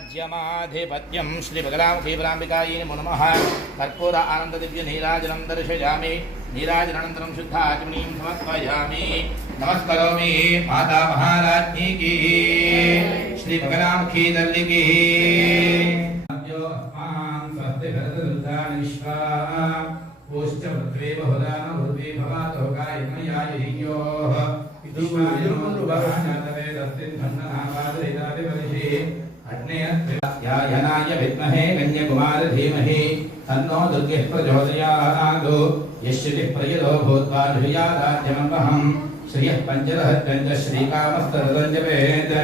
राज्यमाधिपत्यं श्रीबगलामुखीवराम्बिकायै नमो नमः। कर्पूर आनन्ददिव्यनीराजनं दर्शयामि। नीराजनानन्तरं शुद्धाचमनीं समर्पयामि। नमस्करोमि माता महाराज्ञी की, श्रीबगलामुखी तल्ली की। यायनाय विद्महे कन्याकुमारी धीमहि तन्नो दुर्गः प्रचोदयात्। यश्चितिः प्रयतो भूत्वा धियादाद्यमहं श्रियः पञ्चदहत्यञ्च श्रीकामस्तदञ्जपेत्।